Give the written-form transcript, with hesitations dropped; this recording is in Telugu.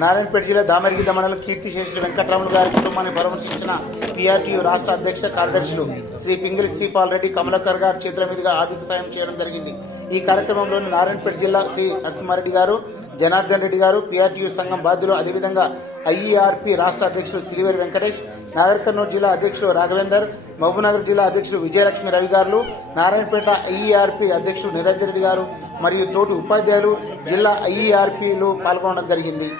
నారాయణపేట జిల్లా దామరిగిద్ద మండలం కీర్తిశేషులు వెంకటరాములు గారి కుటుంబాన్ని పరామర్శించిన PRTU రాష్ట్ర అధ్యక్ష కార్యదర్శులు శ్రీ పింగిలి శ్రీపాల్ రెడ్డి కమలాకర్ గారి చేతుల మీదుగా ఆర్థిక సాయం చేయడం జరిగింది. ఈ కార్యక్రమంలోని నారాయణపేట జిల్లా శ్రీ నరసింహారెడ్డి గారు, జనార్దన్ రెడ్డి గారు, PRTU సంఘం బాధ్యులు, అదేవిధంగా IERP రాష్ట్ర అధ్యక్షులు సిలివేరి వెంకటేష్, నాగర్ కర్నూలు జిల్లా అధ్యక్షులు రాఘవేందర్, మహబూబ్నగర్ జిల్లా అధ్యక్షులు విజయలక్ష్మి రవి గారు, నారాయణపేట IERP అధ్యక్షులు నిరంజన్ రెడ్డి గారు మరియు తోటి ఉపాధ్యాయులు, జిల్లా IERPలు పాల్గొనడం జరిగింది.